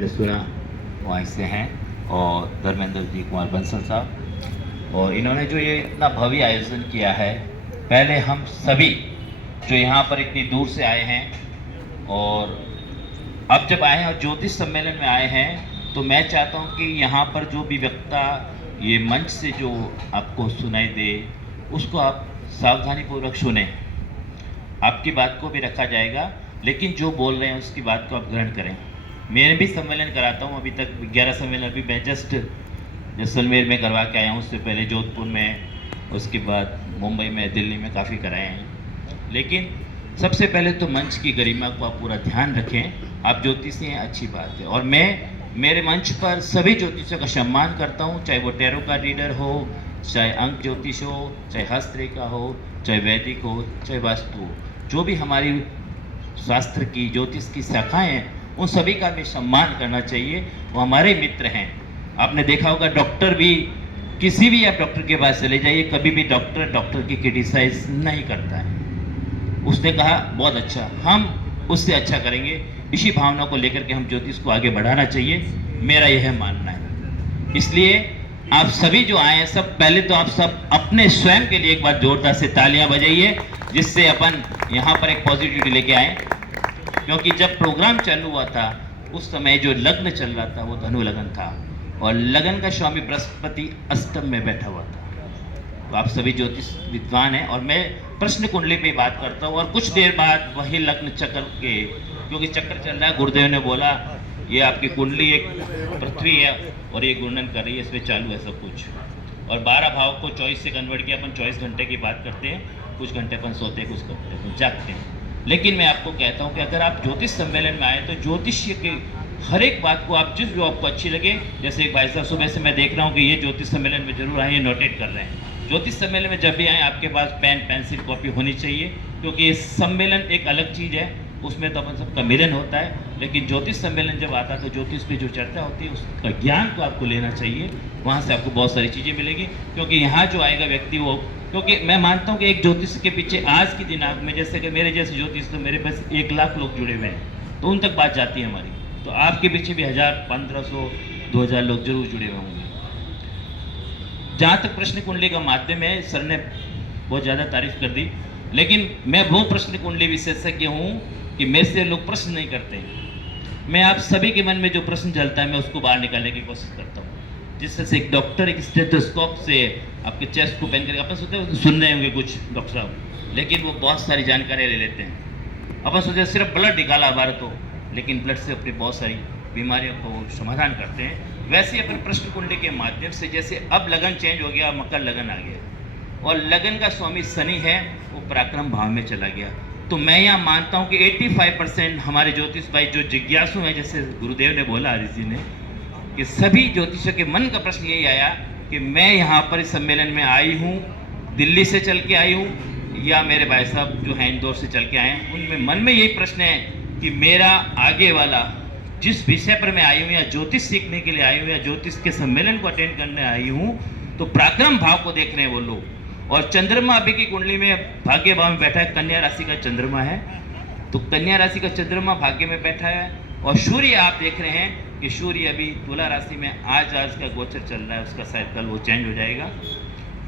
मैंने सुना वहाँ से हैं, और धर्मेंद्र जी कुमार बंसल साहब, और इन्होंने जो ये इतना भव्य आयोजन किया है, पहले हम सभी जो यहाँ पर इतनी दूर से आए हैं और अब जब आए हैं और ज्योतिष सम्मेलन में आए हैं, तो मैं चाहता हूँ कि यहाँ पर जो भी वक्ता ये मंच से जो आपको सुनाई दे, उसको आप सावधानीपूर्वक सुने। आपकी बात को भी रखा जाएगा, लेकिन जो बोल रहे हैं उसकी बात को आप ग्रहण करें। मैं भी सम्मेलन कराता हूँ, अभी तक 11 सम्मेलन अभी मैं जस्ट जैसलमेर में करवा के आया हूँ, उससे पहले जोधपुर में, उसके बाद मुंबई में, दिल्ली में काफ़ी कराए हैं। लेकिन सबसे पहले तो मंच की गरिमा को आप पूरा ध्यान रखें। आप ज्योतिषी हैं, अच्छी बात है, और मैं मेरे मंच पर सभी ज्योतिषियों का सम्मान करता हूँ, चाहे वो टैरो का रीडर हो, चाहे अंक ज्योतिष हो, चाहे हस्तरेखा हो, चाहे वैदिक हो, चाहे वास्तु हो, जो भी हमारी शास्त्र की ज्योतिष की शाखाएं हैं, उन सभी का भी सम्मान करना चाहिए। वो हमारे मित्र हैं। आपने देखा होगा डॉक्टर भी, किसी भी आप डॉक्टर के पास चले जाइए, कभी भी डॉक्टर की क्रिटिसाइज नहीं करता है। उसने कहा बहुत अच्छा, हम उससे अच्छा करेंगे। इसी भावना को लेकर के हम ज्योतिष को आगे बढ़ाना चाहिए, मेरा यह मानना है। इसलिए आप सभी जो आए हैं, सब पहले तो आप सब अपने स्वयं के लिए एक बार जोरदार से तालियां बजाइए, जिससे अपन यहाँ पर एक पॉजिटिविटी लेके आए। क्योंकि जब प्रोग्राम चालू हुआ था उस समय जो लग्न चल रहा था वो धनु लगन था, और लगन का स्वामी बृहस्पति अष्टम में बैठा हुआ था। तो आप सभी ज्योतिष विद्वान हैं, और मैं प्रश्न कुंडली पे बात करता हूँ, और कुछ देर बाद वही लग्न चक्र के, क्योंकि चक्र चल रहा है, गुरुदेव ने बोला ये आपकी कुंडली एक पृथ्वी है और ये घूर्णन कर रही है, इसमें चालू है सब कुछ। और 12 भाव को 24 से कन्वर्ट किया। अपन 24 घंटे की बात करते हैं, कुछ घंटे अपन सोते हैं, कुछ करते हैं, जागते हैं। लेकिन मैं आपको कहता हूँ कि अगर आप ज्योतिष सम्मेलन में आए तो ज्योतिष्य के हर एक बात को आप जो आपको अच्छी लगे, जैसे एक भाई साहब सुबह से मैं देख रहा हूँ कि ये ज्योतिष सम्मेलन में जरूर आए, ये नोटेट कर रहे हैं। ज्योतिष सम्मेलन में जब भी आए आपके पास पेन, पेंसिल, कॉपी होनी चाहिए, क्योंकि ये सम्मेलन एक अलग चीज़ है, उसमें तो अपन सबका मिलन होता है। लेकिन ज्योतिष सम्मेलन जब आता है तो ज्योतिष पे जो चर्चा होती है उसका ज्ञान को आपको लेना चाहिए, वहाँ से आपको बहुत सारी चीज़ें मिलेगी। क्योंकि यहाँ जो आएगा व्यक्ति वो, क्योंकि मैं मानता हूँ कि एक ज्योतिष के पीछे आज की दिनांक में, जैसे कि मेरे जैसे ज्योतिष तो मेरे पास 1 लाख लोग जुड़े हुए हैं, तो उन तक बात जाती है हमारी। तो आपके पीछे भी 1000, 1500, 2000 लोग जरूर जुड़े हुए होंगे। जहाँ तक प्रश्न कुंडली का माध्यम है, सर ने बहुत ज़्यादा तारीफ कर दी, लेकिन मैं वो प्रश्न कुंडली विशेषज्ञ हूँ कि मेरे से लोग प्रश्न नहीं करते। मैं आप सभी के मन में जो प्रश्न चलता है मैं उसको बाहर निकालने की कोशिश करता हूँ, जिससे से एक डॉक्टर एक स्टेथोस्कोप से आपके चेस्ट को पहन करके, अपन सोचते हैं सुन रहे होंगे कुछ डॉक्टर साहब, लेकिन वो बहुत सारी जानकारी ले लेते हैं। अपन सोचते सिर्फ ब्लड निकाला हमारा तो, लेकिन ब्लड से अपनी बहुत सारी बीमारियों को समाधान करते हैं। वैसे ही अपन प्रश्न कुंडली के माध्यम से, जैसे अब लगन चेंज हो गया, मकर लगन आ गया, और लगन का स्वामी शनि है, वो पराक्रम भाव में चला गया। तो मैं यहाँ मानता हूँ कि 85% हमारे ज्योतिष भाई जो जिज्ञासु हैं, जैसे गुरुदेव ने बोला, हरीश जी ने, कि सभी ज्योतिषों के मन का प्रश्न यही आया कि मैं यहाँ पर इस सम्मेलन में आई हूँ, दिल्ली से चल के आई हूँ या मेरे भाई साहब जो हैं इंदौर से चल के आए हैं, उनमें मन में यही प्रश्न है कि मेरा आगे वाला जिस विषय पर मैं आई हूँ, या ज्योतिष सीखने के लिए आई हूँ, या ज्योतिष के सम्मेलन को अटेंड करने आई हूँ, तो पराक्रम भाव को देख रहे हैं वो लोग। और चंद्रमा अभी की कुंडली में भाग्य भाव में बैठा है, कन्या राशि का चंद्रमा है, तो कन्या राशि का चंद्रमा भाग्य में बैठा है। और सूर्य आप देख रहे हैं कि सूर्य अभी तुला राशि में आज का गोचर चल रहा है, उसका शायद कल वो चेंज हो जाएगा।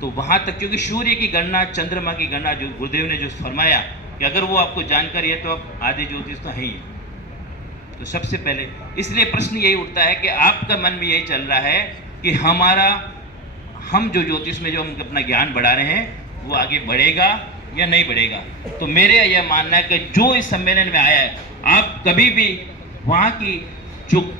तो वहाँ तक, क्योंकि सूर्य की गणना, चंद्रमा की गणना जो गुरुदेव ने जो फरमाया कि अगर वो आपको जानकारी है तो आप आधे ज्योतिष तो है ही। तो सबसे पहले इसलिए प्रश्न यही उठता है कि आपका मन में यही चल रहा है कि हम जो ज्योतिष में जो हम अपना ज्ञान बढ़ा रहे हैं वो आगे बढ़ेगा या नहीं बढ़ेगा। तो मेरे यह मानना है कि जो इस सम्मेलन में आया है, आप कभी भी वहाँ की जो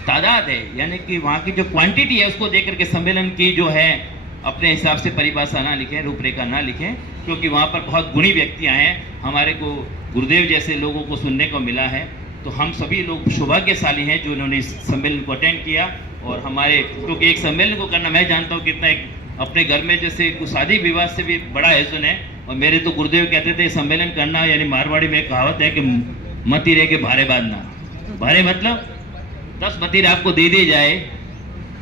तादाद है, यानी कि वहाँ की जो क्वांटिटी है, उसको देख करके सम्मेलन की जो है अपने हिसाब से परिभाषा ना लिखें, रूपरेखा ना लिखें, क्योंकि वहाँ पर बहुत गुणी व्यक्ति आए हैं। हमारे को गुरुदेव जैसे लोगों को सुनने को मिला है, तो हम सभी लोग सौभाग्यशाली हैं जो उन्होंने इस सम्मेलन को अटेंड किया। और हमारे, क्योंकि एक सम्मेलन को करना, मैं जानता हूँ कितना एक अपने घर में जैसे शादी विवाह से भी बड़ा आयोजन है। और मेरे तो गुरुदेव कहते थे सम्मेलन करना, यानी मारवाड़ी में एक कहावत है कि मती रह के भारे बांधना। भारे मतलब 10 मतीर आपको दे दी जाए,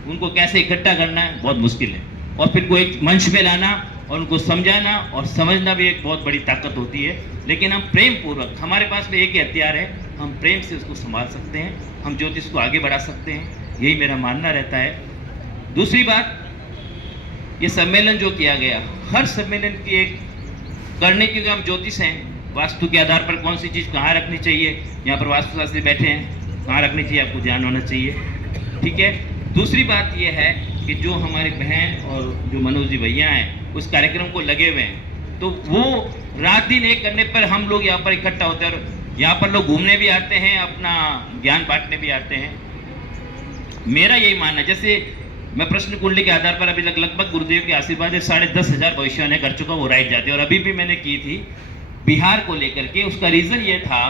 उनको कैसे इकट्ठा करना है बहुत मुश्किल है, और फिर को एक मंच पे लाना और उनको समझाना और समझना भी एक बहुत बड़ी ताकत होती है। लेकिन हम प्रेम पूर्वक, हमारे पास में एक ही हथियार है, हम प्रेम से उसको संभाल सकते हैं, हम ज्योतिष को आगे बढ़ा सकते हैं, यही मेरा मानना रहता है। दूसरी बात, ये सम्मेलन जो किया गया, हर सम्मेलन की एक करने के, हम ज्योतिष हैं, वास्तु के आधार पर कौन सी चीज़ कहाँ रखनी चाहिए, यहाँ पर वास्तुशास्त्री बैठे हैं, कहाँ रखनी चाहिए आपको ध्यान होना चाहिए, ठीक है। दूसरी बात ये है कि जो हमारे बहन और जो मनोज जी भैया हैं उस कार्यक्रम को लगे हुए हैं, तो वो रात दिन एक करने पर हम लोग यहाँ पर इकट्ठा होते हैं, और यहाँ पर लोग घूमने भी आते हैं, अपना ज्ञान बांटने भी आते हैं। मेरा यही मानना है, जैसे मैं प्रश्न कुंडली के आधार पर अभी लगभग गुरुदेव के आशीर्वाद से 10,500 भविष्यवाणी कर चुका, वो राइट जाते हैं। और अभी भी मैंने की थी बिहार को लेकर के, उसका रीज़न ये था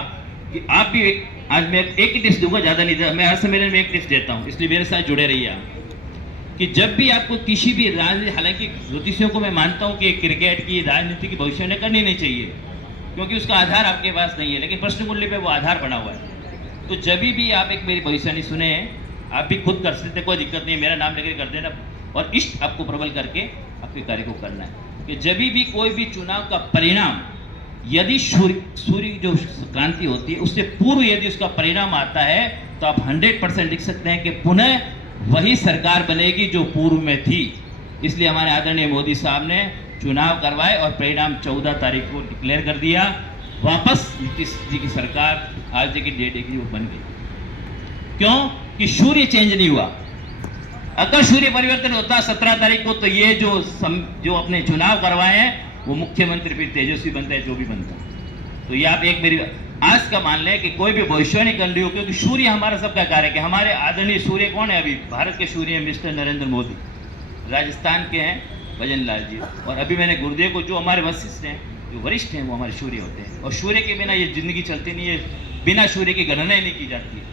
कि आप भी आज मैं एक ही टिप्स दूंगा, ज़्यादा नहीं, मैं हर सम्मेलन में एक टिप्स देता हूँ, इसलिए मेरे साथ जुड़े रहिए आप, कि जब भी आपको किसी भी राजनीति, हालांकि ज्योतिषियों को मैं मानता हूँ कि क्रिकेट की, राजनीति की भविष्यवाणी करनी नहीं चाहिए, क्योंकि उसका आधार आपके पास नहीं है, लेकिन प्रश्न कुंडली पे वो आधार बना हुआ है। तो जब भी आप एक मेरी भविष्यवाणी सुने, आप भी खुद कर सकते, कोई दिक्कत नहीं है, मेरा नाम लेकर कर देना, और इष्ट आपको प्रबल करके आपके कार्य को करना है कि जब भी कोई भी चुनाव का परिणाम, यदि सूर्य जो क्रांति होती है उससे पूर्व यदि उसका परिणाम आता है, तो आप 100% लिख सकते हैं कि पुनः वही सरकार बनेगी जो पूर्व में थी। इसलिए हमारे आदरणीय मोदी साहब ने चुनाव करवाए और परिणाम 14 तारीख को डिक्लेयर कर दिया, वापस नीतीश जी की सरकार आज की डेट एक वो बन गई। क्यों कि सूर्य चेंज नहीं हुआ। अगर सूर्य परिवर्तन होता 17 तारीख को, तो ये जो अपने चुनाव करवाए हैं वो मुख्यमंत्री फिर तेजस्वी बनता है, जो भी बनता है। तो ये आप एक मेरी आज का मान लें कि कोई भी भविष्यवाणी कर रही हो, क्योंकि सूर्य हमारा सबका कार्य है। हमारे आदरणीय सूर्य कौन है? अभी भारत के सूर्य मिस्टर नरेंद्र मोदी, राजस्थान के हैं भजन लाल जी, और अभी मैंने गुरुदेव को, जो हमारे वशिष्ठ हैं, जो वरिष्ठ हैं, वो हमारे सूर्य होते हैं, और सूर्य के बिना ये जिंदगी चलती नहीं है, बिना सूर्य की गणना ही नहीं की जाती है।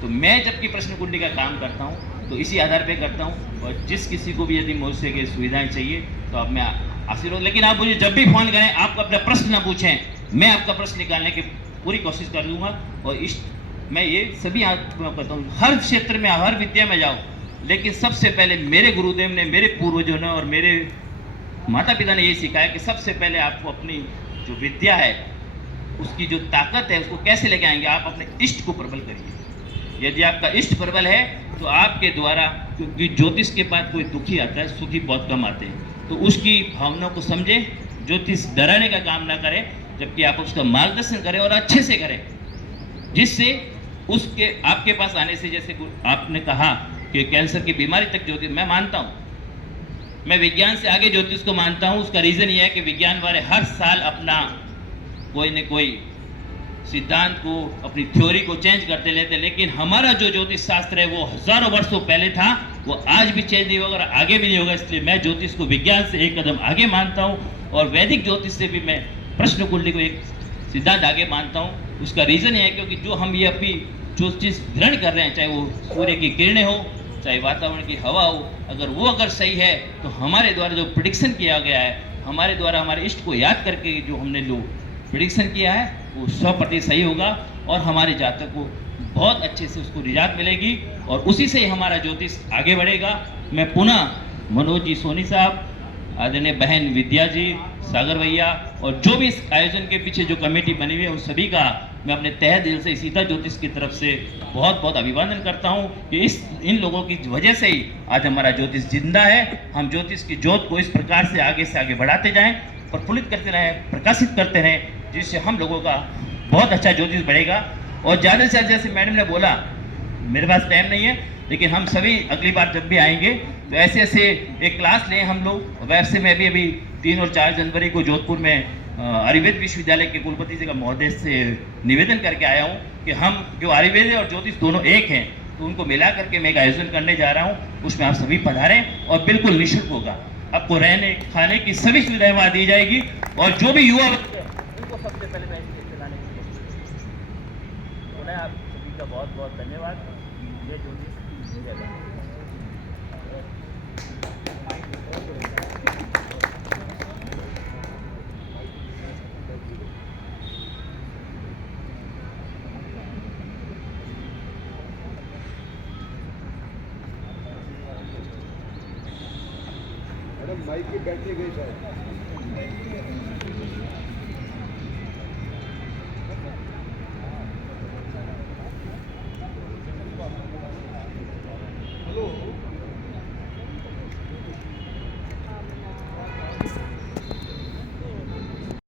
तो मैं जबकि प्रश्न कुंडली का काम करता हूँ तो इसी आधार पे करता हूँ, और जिस किसी को भी यदि मुझसे की सुविधाएं चाहिए तो अब मैं आशीर्वाद, लेकिन आप मुझे जब भी फोन करें, आप अपना प्रश्न ना पूछें, मैं आपका प्रश्न निकालने की पूरी कोशिश कर लूँगा। और मैं ये सभी आपको कहता हूँ, हर क्षेत्र में, हर विद्या में जाओ, लेकिन सबसे पहले मेरे गुरुदेव ने, मेरे पूर्वजों ने और मेरे माता पिता ने ये सिखाया कि सबसे पहले आपको अपनी जो विद्या है, उसकी जो ताकत है, उसको कैसे लेके आएंगे, आप अपने इष्ट को प्रबल करिए। यदि आपका इष्ट प्रबल है तो आपके द्वारा, क्योंकि ज्योतिष के बाद कोई दुखी आता है, सुखी बहुत कम आते हैं, तो उसकी भावनाओं को समझें, ज्योतिष डराने का काम ना करें, जबकि आप उसका मार्गदर्शन करें और अच्छे से करें, जिससे उसके आपके पास आने से, जैसे आपने कहा कि कैंसर की बीमारी तक ज्योतिष, मैं मानता हूँ, मैं विज्ञान से आगे ज्योतिष को मानता हूँ। उसका रीज़न ये है कि विज्ञान वाले हर साल अपना कोई न कोई सिद्धांत को, अपनी थ्योरी को चेंज करते लेते, लेकिन हमारा जो ज्योतिष शास्त्र है वो हजारों वर्षों पहले था, वो आज भी चेंज नहीं होगा और आगे भी नहीं होगा। इसलिए मैं ज्योतिष को विज्ञान से एक कदम आगे मानता हूँ, और वैदिक ज्योतिष से भी मैं प्रश्न कुंडली को एक सिद्धांत आगे मानता हूँ। उसका रीज़न ये है क्योंकि जो हम ये अपनी जो चीज़ ग्रहण कर रहे हैं, चाहे वो सूर्य की किरणें हो, चाहे वातावरण की हवा हो, अगर सही है तो हमारे द्वारा जो प्रेडिक्शन किया गया है, हमारे द्वारा हमारे इष्ट को याद करके जो हमने प्रेडिक्शन किया है, वो 100% सही होगा, और हमारे जातक को बहुत अच्छे से उसको निजात मिलेगी, और उसी से ही हमारा ज्योतिष आगे बढ़ेगा। मैं पुनः मनोज जी सोनी साहब, आदरणीय बहन विद्या जी, सागर भैया, और जो भी इस आयोजन के पीछे जो कमेटी बनी हुई है, उन सभी का मैं अपने तहे दिल से सीता ज्योतिष की तरफ से बहुत बहुत अभिवादन करता हूँ कि इन लोगों की वजह से ही आज हमारा ज्योतिष जिंदा है। हम ज्योतिष की ज्योत को इस प्रकार से आगे बढ़ाते जाएं, प्रफुल्लित करते रहें, प्रकाशित करते रहें, जिससे हम लोगों का बहुत अच्छा ज्योतिष बढ़ेगा। और ज़्यादा से ज़्यादा, जैसे मैडम ने बोला, मेरे पास टाइम नहीं है, लेकिन हम सभी अगली बार जब भी आएंगे तो ऐसे एक क्लास लें हम लोग। वैसे मैं अभी 3 और 4 जनवरी को जोधपुर में आयुर्वेद विश्वविद्यालय के कुलपति जी का महोदय से निवेदन करके आया हूँ कि हम जो आयुर्वेद और ज्योतिष दोनों एक हैं, तो उनको मिला करके मैं एक आयोजन करने जा रहा हूँ। उसमें आप सभी पधारें और बिल्कुल निःशुल्क होगा। आपको रहने खाने की सभी सुविधाएं वहाँ दी जाएगी, और जो भी युवा उनको सबसे पहले मैं इसके चलाने की कोशिश करूँगा। आप सभी का बहुत बहुत धन्यवाद। जय ज्योतिष, जय भारत। माइक की बैटरी गई शायद।